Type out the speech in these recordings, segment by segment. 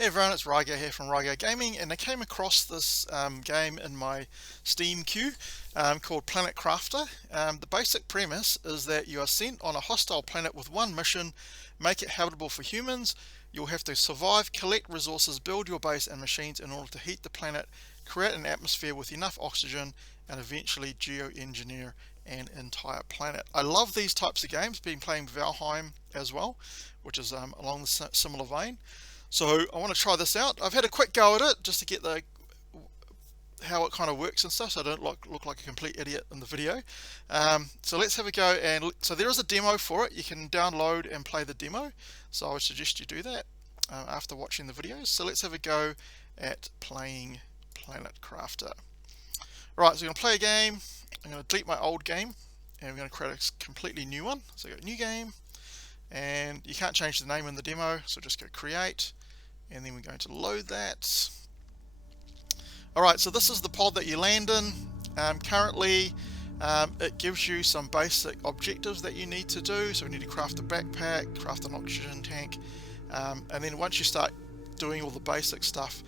Hey everyone, it's Rygo here from Rygo Gaming, and I came across this game in my Steam queue called Planet Crafter. The basic premise is that you are sent on a hostile planet with one mission: make it habitable for humans. You'll have to survive, collect resources, build your base and machines in order to heat the planet, create an atmosphere with enough oxygen, and eventually geoengineer an entire planet. I love these types of games, been playing Valheim as well, which is along the similar vein. So I want to try this out. I've had a quick go at it just to get the how it kind of works and stuff, so I don't look like a complete idiot in the video. So let's have a go. And so there is a demo for it. You can download and play the demo. So I would suggest you do that after watching the videos. So let's have a go at playing Planet Crafter. Right, so I'm going to play a game. I'm going to delete my old game, and we're going to create a completely new one. So I go new game, and you can't change the name in the demo, so just go create. And then we're going to load that. Alright, so this is the pod that you land in. Currently, it gives you some basic objectives that you need to do. So we need to craft a backpack, craft an oxygen tank, and then once you start doing all the basic stuff,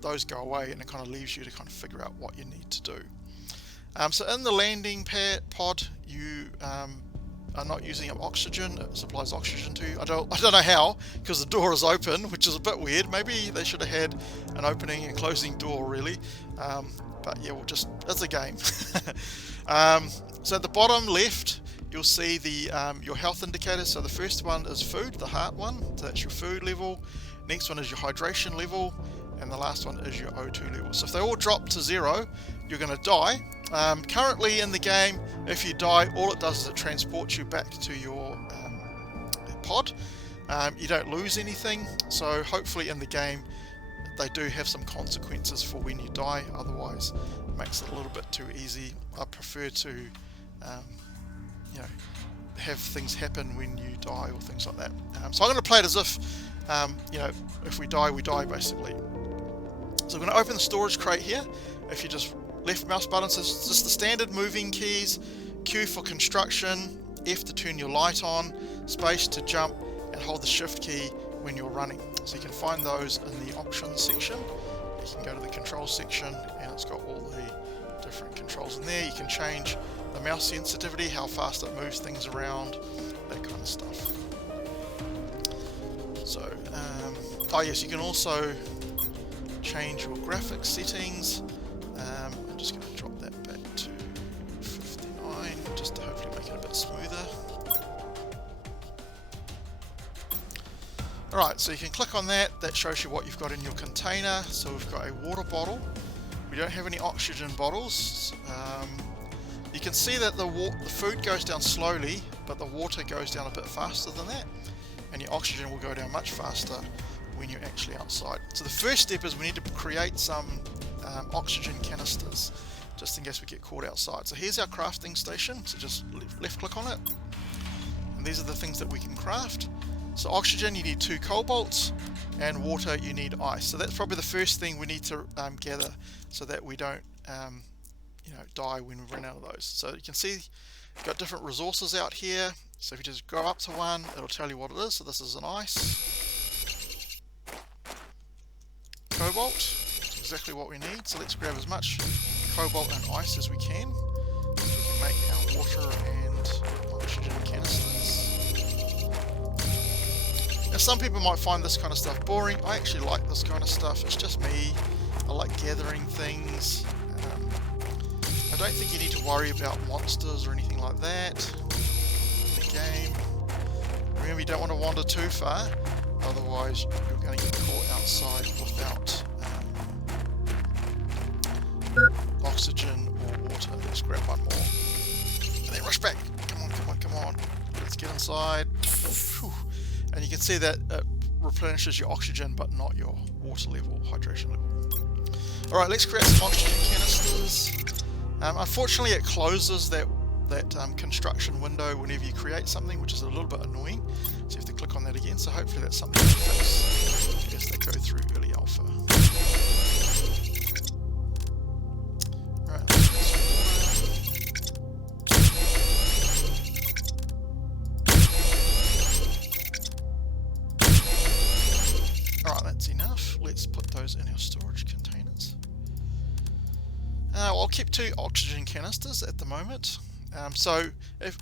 those go away, and it kind of leaves you to kind of figure out what you need to do. So in the landing pod, you are not using up oxygen. It supplies oxygen to you. I don't know how, because the door is open, which is a bit weird. Maybe they should have had an opening and closing door, really. But yeah, it's a game. So at the bottom left, you'll see the your health indicators. So the first one is food, the heart one. So that's your food level. Next one is your hydration level, and the last one is your O2 level. So if they all drop to 0, you're going to die. Currently in the game, if you die, all it does is it transports you back to your pod. You don't lose anything, so hopefully in the game they do have some consequences for when you die. Otherwise, it makes it a little bit too easy. I prefer to have things happen when you die or things like that. So I'm going to play it as if if we die, we die, basically. So I'm going to open the storage crate here. If you just left mouse button, so it's just the standard moving keys. Q for construction, F to turn your light on, space to jump, and hold the shift key when you're running. So you can find those in the options section. You can go to the controls section, and it's got all the different controls in there. You can change the mouse sensitivity, how fast it moves things around, that kind of stuff. So, oh yes, you can also change your graphics settings. I'm just going to drop that back to 59 just to hopefully make it a bit smoother. Alright, so you can click on that. That shows you what you've got in your container. So we've got a water bottle. We don't have any oxygen bottles. You can see that the food goes down slowly, but the water goes down a bit faster than that, and your oxygen will go down much faster when you're actually outside. So the first step is we need to create some oxygen canisters, just in case we get caught outside. So here's our crafting station, so just left click on it, and these are the things that we can craft. So oxygen, you need 2 cobalts, and water, you need ice. So that's probably the first thing we need to gather, so that we don't die when we run out of those. So you can see you've got different resources out here. So if you just go up to one, it'll tell you what it is. So this is an ice. Cobalt, that's exactly what we need. So let's grab as much cobalt and ice as we can, so we can make our water and oxygen canisters. Now some people might find this kind of stuff boring. I actually like this kind of stuff. It's just me. I like gathering things. I don't think you need to worry about monsters or anything like that in the game. Remember, you don't want to wander too far, otherwise you're going to get caught outside without oxygen or water. Let's grab one more. And then rush back. Come on, come on, come on. Let's get inside. Whew. And you can see that it replenishes your oxygen, but not your water level, hydration level. Alright, let's create some oxygen canisters. Unfortunately, it closes that construction window whenever you create something, which is a little bit annoying. So you have to click on that again. So hopefully that's something to fix as they go through early alpha. those in our storage containers. I'll keep 2 oxygen canisters at the moment. So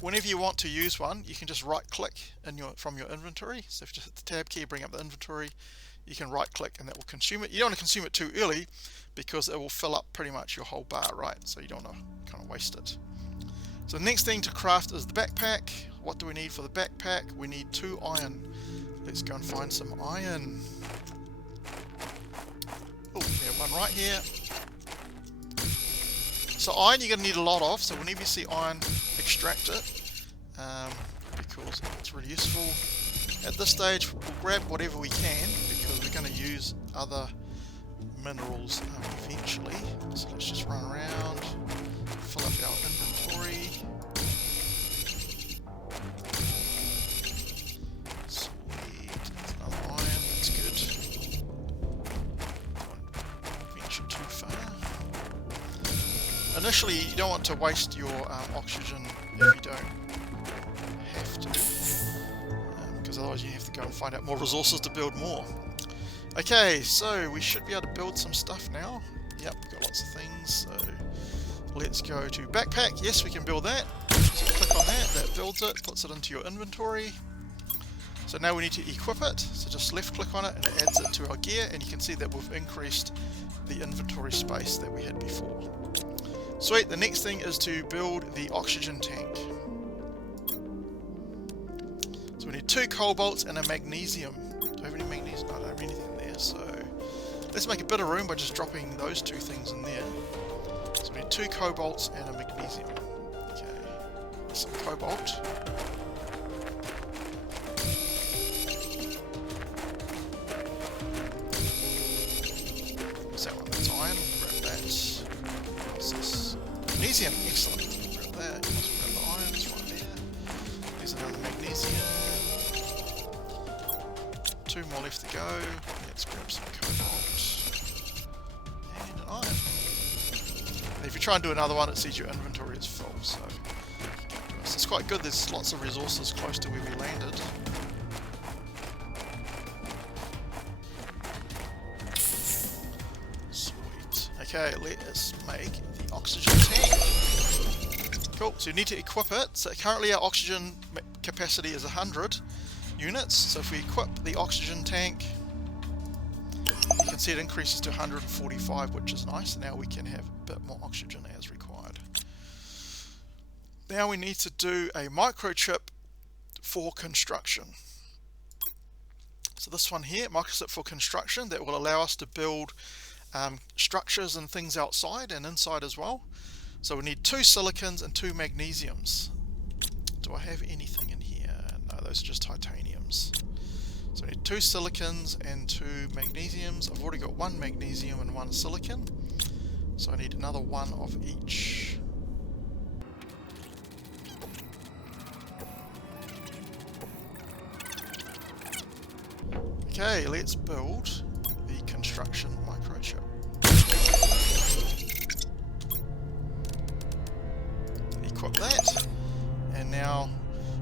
whenever you want to use one, you can just right click from your inventory. So if you just hit the tab key, bring up the inventory, you can right click and that will consume it. You don't want to consume it too early because it will fill up pretty much your whole bar, right? So you don't want to kind of waste it. So the next thing to craft is the backpack. What do we need for the backpack? We need 2 iron. Let's go and find some iron. Oh, we have one right here. So iron you're going to need a lot of, so whenever you see iron, extract it, because it's really useful. At this stage, we'll grab whatever we can, because we're going to use other minerals eventually. So let's just run around, fill up our inventory. Sweet, that's another iron, that's good. Don't venture too far. Initially, you don't want to waste your oxygen if you don't have to, because otherwise you have to go and find out more resources to build more. Okay, so we should be able to build some stuff now. Yep, we've got lots of things, so let's go to backpack. Yes, we can build that. So click on that, that builds it, puts it into your inventory. So now we need to equip it, so just left click on it and it adds it to our gear, and you can see that we've increased the inventory space that we had before. Sweet, the next thing is to build the oxygen tank. So we need 2 cobalts and a magnesium. Do I have any magnesium? No, I don't have anything there, so let's make a bit of room by just dropping those 2 things in there. So we need 2 cobalts and a magnesium. Okay, some cobalt. What's that one? That's iron. Grab that. What's this? Magnesium. Excellent. Grab that. Let's grab the iron. It's right there. There's another magnesium. 2 more left to go. Let's grab some cobalt. And an iron. And if you try and do another one, it sees your inventory is full, so it's quite good. There's lots of resources close to where we landed. Sweet. Okay, let us make the oxygen tank. Cool, so you need to equip it. So currently our oxygen capacity is 100 units. So if we equip the oxygen tank, you can see it increases to 145, which is nice. Now we can have a bit more oxygen as required. Now we need to do a microchip for construction. So this one here, microchip for construction, that will allow us to build structures and things outside and inside as well. So we need 2 silicons and 2 magnesiums. Do I have anything in here? No, those are just titaniums. So we need 2 silicons and 2 magnesiums. I've already got 1 magnesium and 1 silicon, so I need another 1 of each. Okay, let's build the construction microchip. Equip that, and now,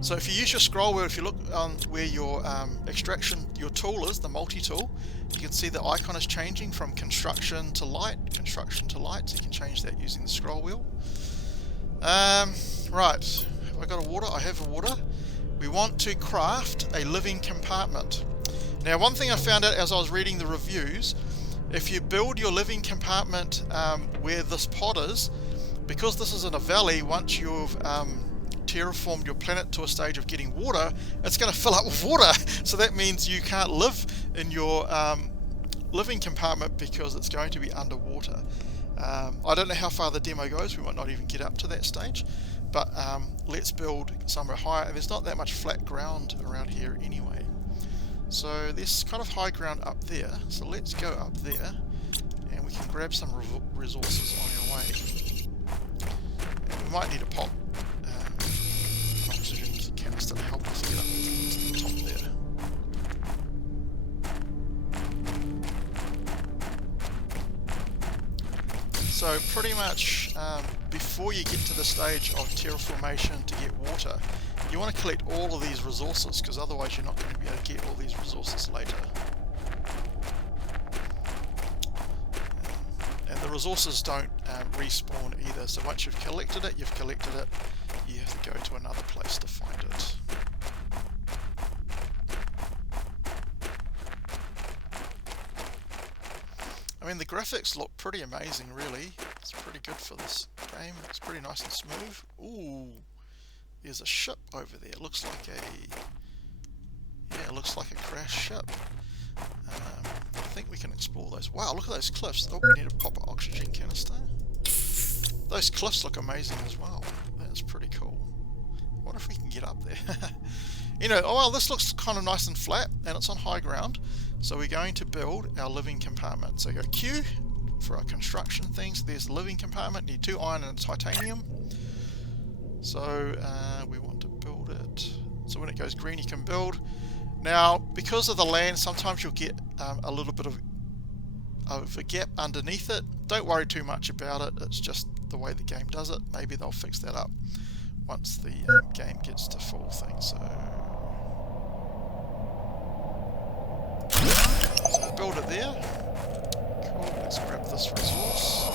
so if you use your scroll wheel, if you look on where your extraction, your tool is, the multi-tool, you can see the icon is changing from construction to light, so you can change that using the scroll wheel. Right, have I got a water? I have a water. We want to craft a living compartment. Now, one thing I found out as I was reading the reviews, if you build your living compartment where this pod is, because this is in a valley, once you've terraformed your planet to a stage of getting water, it's going to fill up with water. So that means you can't live in your living compartment because it's going to be underwater. I don't know how far the demo goes. We might not even get up to that stage, but let's build somewhere higher. And there's not that much flat ground around here anyway. So there's kind of high ground up there. So let's go up there and we can grab some resources on our way. And we might need to pop an oxygen canister to help us get up to the top there. So pretty much before you get to the stage of terraformation to get water, you want to collect all of these resources, because otherwise you're not going to be able to get all these resources later. the resources don't respawn either, so once you've collected it, you have to go to another place to find it. I mean, the graphics look pretty amazing, really. It's pretty good for this game. It's pretty nice and smooth. Ooh, there's a ship over there. It looks like a crashed ship. I think we can explore those. Wow, look at those cliffs. Oh, we need to pop an oxygen canister. Those cliffs look amazing as well. That's pretty cool. What if we can get up there? You know, oh well, this looks kind of nice and flat, and it's on high ground. So we're going to build our living compartment. So go Q for our construction things. There's the living compartment. Need 2 iron and titanium. So we want to build it. So when it goes green, you can build. Now, because of the land, sometimes you'll get a little bit of a gap underneath it. Don't worry too much about it. It's just the way the game does it. Maybe they'll fix that up once the game gets to full thing. So build it there. Cool. Let's grab this resource.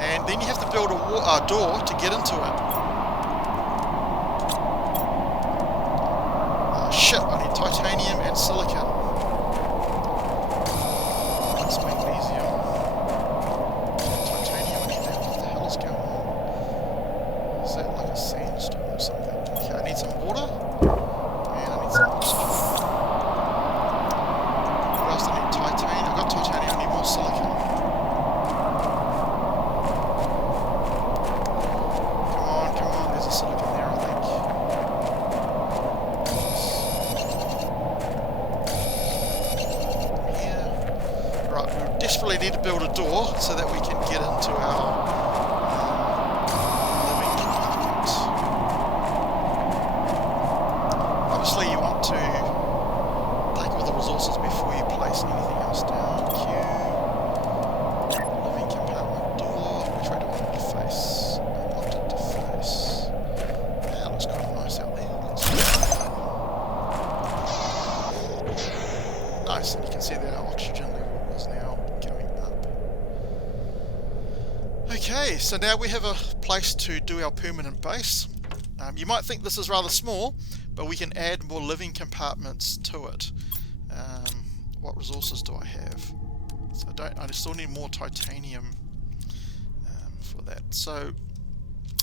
And then you have to build a door to get into it. Shit, I need titanium and silicon. Let's make it easier. Titanium, what the hell is going on? Is that like a sandstorm or something? Okay, I need some water. And I need some oxygen. What else do I need? Titanium. I've got titanium, I need more silicon. Come on, there's a silicon there, I think. Desperately need to build a door so that we can get into our living compartment. Obviously you want to take all the resources before you place anything else down. Q, living compartment door. Which way do I want it to face? I want it to face. Yeah, it looks kind of nice out there. Nice, and you can see that our oxygen level is now going up. Okay, so now we have a place to do our permanent base. You might think this is rather small, but we can add more living compartments to it. What resources do I have? So I still need more titanium for that. So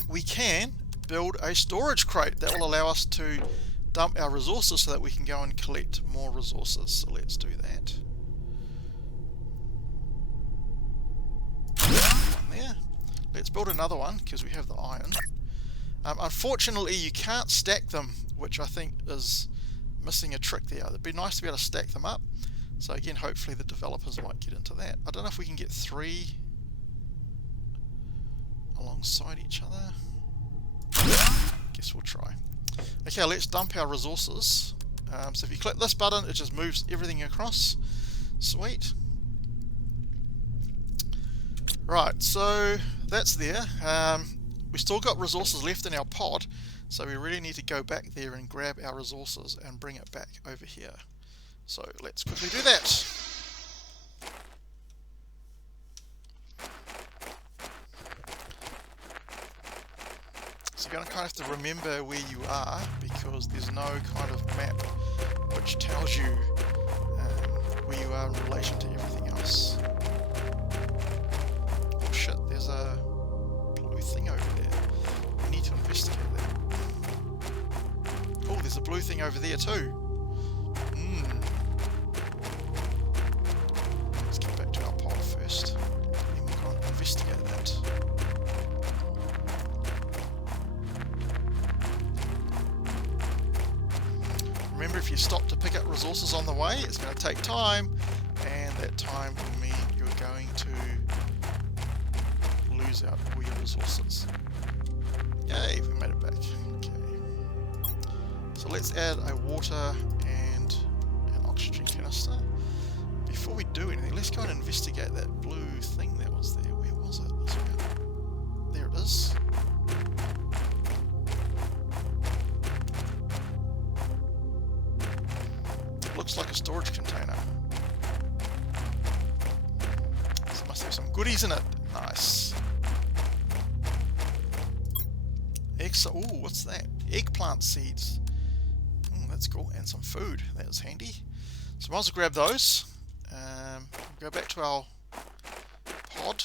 we can build a storage crate that will allow us to dump our resources so that we can go and collect more resources. So let's do that. One there. Let's build another one because we have the iron. Unfortunately, you can't stack them, which I think is missing a trick there. It'd be nice to be able to stack them up. So again, hopefully the developers might get into that. I don't know if we can get 3 alongside each other. Guess we'll try. Okay, let's dump our resources. So if you click this button, it just moves everything across. Sweet. Right, so that's there. We still got resources left in our pod, so we really need to go back there and grab our resources and bring it back over here. So let's quickly do that. So you're going to kind of have to remember where you are, because there's no kind of map which tells you where you are in relation to everything else. Oh shit, there's a blue thing over there. We need to investigate that. Oh, there's a blue thing over there too. Let's get back to our pod first. Then we're going to investigate that. Remember, if you stop to pick up resources on the way, it's going to take time, and that time will mean you're going to lose out all your resources. Yay, we made it back. Okay. So let's add a water and an oxygen canister. Before we do anything, let's go and investigate that blue thing that was there. Where was it? There it is. Looks like a storage container. This must some goodies in it. Nice. Excellent. Ooh, what's that? Eggplant seeds. That's cool. And some food. That was handy. So might as well grab those. Go back to our pod.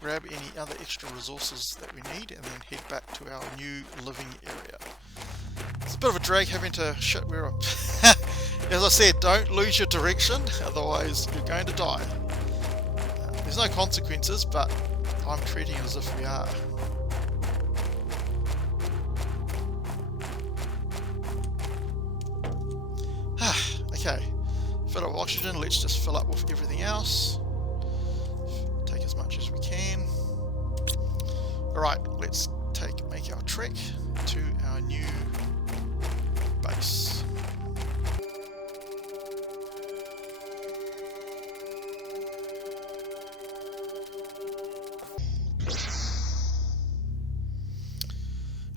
Grab any other extra resources that we need, and then head back to our new living area. It's a bit of a drag having to shit where I'm... As I said, don't lose your direction, otherwise you're going to die. There's no consequences, but I'm treating it as if we are. Okay, fill up with oxygen. Let's just fill up with everything else. Take as much as we can. Alright, let's make our trek to our new base.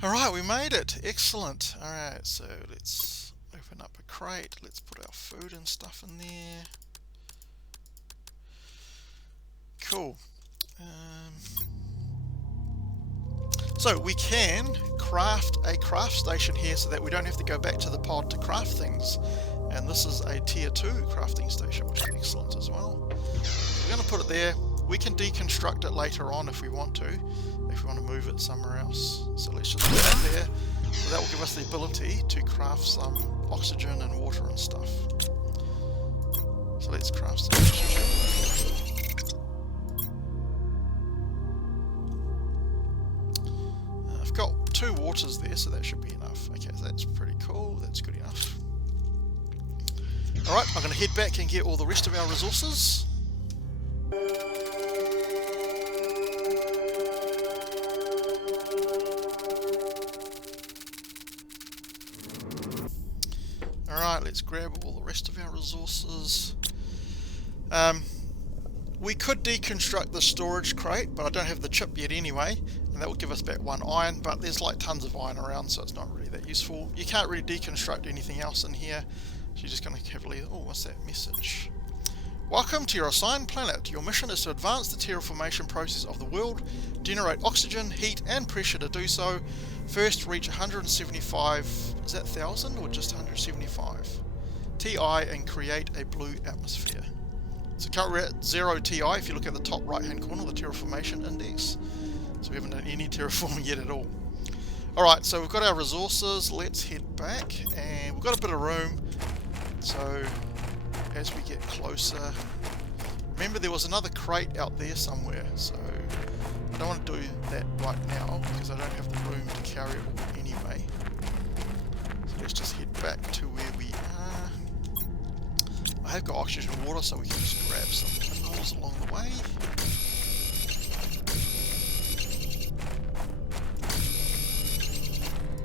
Alright, we made it. Excellent. Alright, so let's open up a crate. Let's put our food and stuff in there. Cool. So we can craft a craft station here so that we don't have to go back to the pod to craft things. And this is a tier 2 crafting station, which is excellent as well. We're going to put it there. We can deconstruct it later on if we want to move it somewhere else. So let's just put it there. So that will give us the ability to craft some oxygen and water and stuff. So let's craft some oxygen. I've got 2 waters there, so that should be enough. Okay, so that's pretty cool. That's good enough. Alright, I'm going to head back and get all the rest of our resources. Alright, let's grab all the rest of our resources. We could deconstruct the storage crate, but I don't have the chip yet anyway, and that will give us back 1 iron, but there's like tons of iron around, so it's not really that useful. You can't really deconstruct anything else in here, so you're just going to heavily... Oh, what's that message? Welcome to your assigned planet. Your mission is to advance the terraformation process of the world, generate oxygen, heat, and pressure to do so. First, reach 175, is that 1,000 or just 175? TI and create a blue atmosphere. So currently we're at 0 TI if you look at the top right hand corner, the terraformation index. So we haven't done any terraforming yet at all. Alright, so we've got our resources, let's head back, and we've got a bit of room. So as we get closer, remember there was another crate out there somewhere, so I don't want to do that right now because I don't have the room to carry it all anyway. So let's just head back to where we are. I have got oxygen and water, so we can just grab some minerals along the way.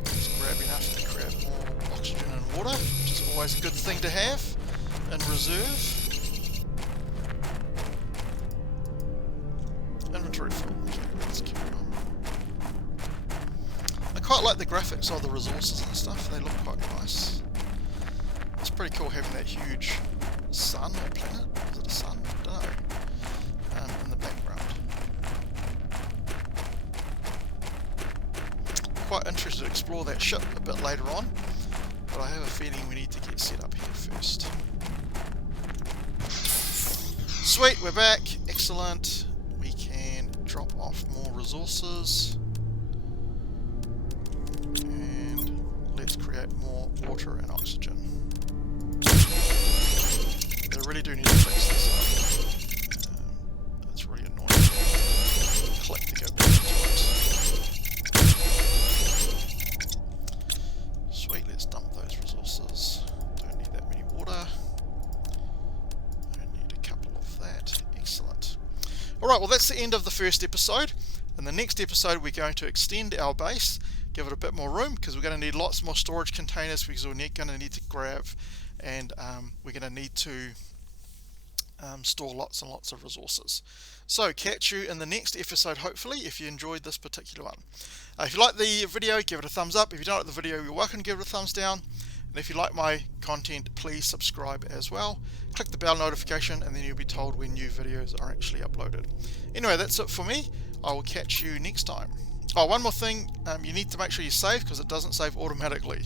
Just grab enough to grab more oxygen and water, which is always a good thing to have in reserve. Inventory full. Okay, let's carry on. I quite like the graphics of the resources and stuff, they look quite nice. It's pretty cool having that huge sun or planet. Is it a sun? I don't know. In the background. Quite interested to explore that ship a bit later on, but I have a feeling we need to get set up here first. Sweet, we're back. Excellent. We can drop off more resources. And let's create more water and oxygen. I really do need to fix this up. That's really annoying. Click to go back to it. Sweet, let's dump those resources. Don't need that many water. I need a couple of that. Excellent. Alright, well that's the end of the first episode. In the next episode we're going to extend our base, give it a bit more room, because we're going to need lots more storage containers, because we're going to need to grab and we're going to need to store lots and lots of resources. So catch you in the next episode, hopefully, if you enjoyed this particular one. If you like the video, give it a thumbs up. If you don't like the video, you're welcome to give it a thumbs down. And if you like my content, please subscribe as well. Click the bell notification and then you'll be told when new videos are actually uploaded. Anyway, that's it for me. I will catch you next time. Oh, one more thing, you need to make sure you save because it doesn't save automatically.